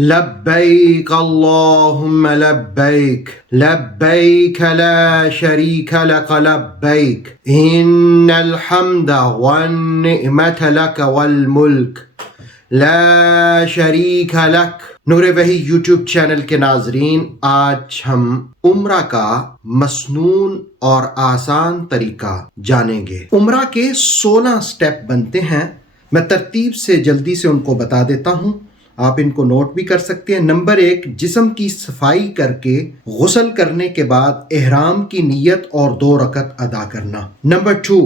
لبیک اللہم لبیک لبیک لا شریک لک لبیک ان الحمد والنعمت لک والملک لا شریک لک۔ نور وحی یوٹیوب چینل کے ناظرین، آج ہم عمرہ کا مسنون اور آسان طریقہ جانیں گے۔ عمرہ کے 16 سٹیپ بنتے ہیں، میں ترتیب سے جلدی سے ان کو بتا دیتا ہوں، آپ ان کو نوٹ بھی کر سکتے ہیں۔ نمبر 1، جسم کی صفائی کر کے غسل کرنے کے بعد احرام کی نیت اور 2 رکعت ادا کرنا۔ نمبر 2،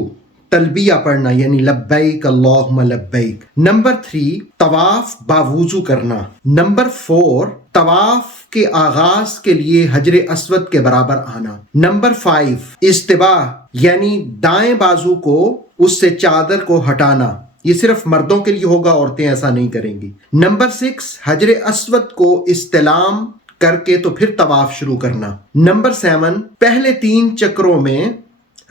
تلبیہ پڑھنا یعنی لبیک اللہم لبیک۔ نمبر 3، طواف باوضو کرنا۔ نمبر 4، طواف کے آغاز کے لیے حجر اسود کے برابر آنا۔ نمبر 5، استباح یعنی دائیں بازو کو اس سے چادر کو ہٹانا، یہ صرف مردوں کے لیے ہوگا، عورتیں ایسا نہیں کریں گی۔ نمبر 6، حجر اسود کو استلام کر کے تو پھر طواف شروع کرنا۔ نمبر 7، پہلے 3 چکروں میں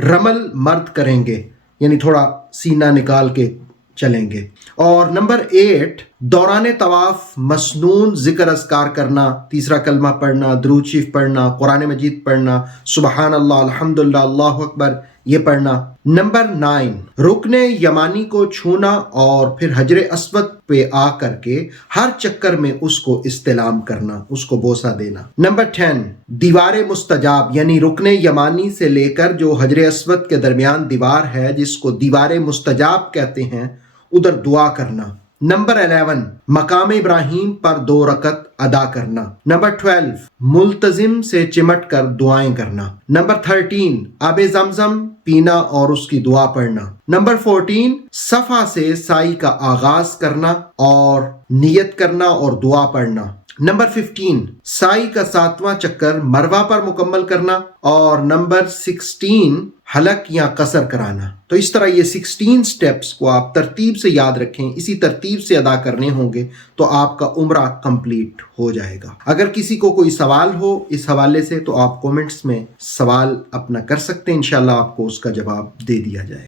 رمل مرد کریں گے یعنی تھوڑا سینہ نکال کے چلیں گے۔ اور نمبر 8، دوران طواف مسنون ذکر اذکار کرنا، تیسرا کلمہ پڑھنا، درود شریف پڑھنا، قرآن مجید پڑھنا، سبحان اللہ، الحمدللہ، اللہ اکبر، یہ پڑھنا۔ نمبر 9، رکن یمانی کو چھونا اور پھر حجر اسود پہ آ کر کے ہر چکر میں اس کو استلام کرنا، اس کو بوسہ دینا۔ نمبر 10، دیوار مستجاب یعنی رکن یمانی سے لے کر جو حجر اسود کے درمیان دیوار ہے جس کو دیوار مستجاب کہتے ہیں، ادھر دعا کرنا۔ نمبر 11، مقام ابراہیم پر 2 رکعت ادا کرنا۔ نمبر 12، ملتزم سے چمٹ کر دعائیں کرنا۔ نمبر 13، آب زمزم پینا اور اس کی دعا پڑھنا۔ نمبر 14، صفا سے سائی کا آغاز کرنا اور نیت کرنا اور دعا پڑھنا۔ نمبر 15، سائی کا 7واں چکر مروہ پر مکمل کرنا۔ اور نمبر 16، حلق یا قصر کرانا۔ تو اس طرح یہ 16 سٹیپس کو آپ ترتیب سے یاد رکھیں، اسی ترتیب سے ادا کرنے ہوں گے تو آپ کا عمرہ کمپلیٹ ہو جائے گا۔ اگر کسی کو کوئی سوال ہو اس حوالے سے تو آپ کومنٹس میں سوال اپنا کر سکتے ہیں، انشاءاللہ آپ کو اس کا جواب دے دیا جائے گا۔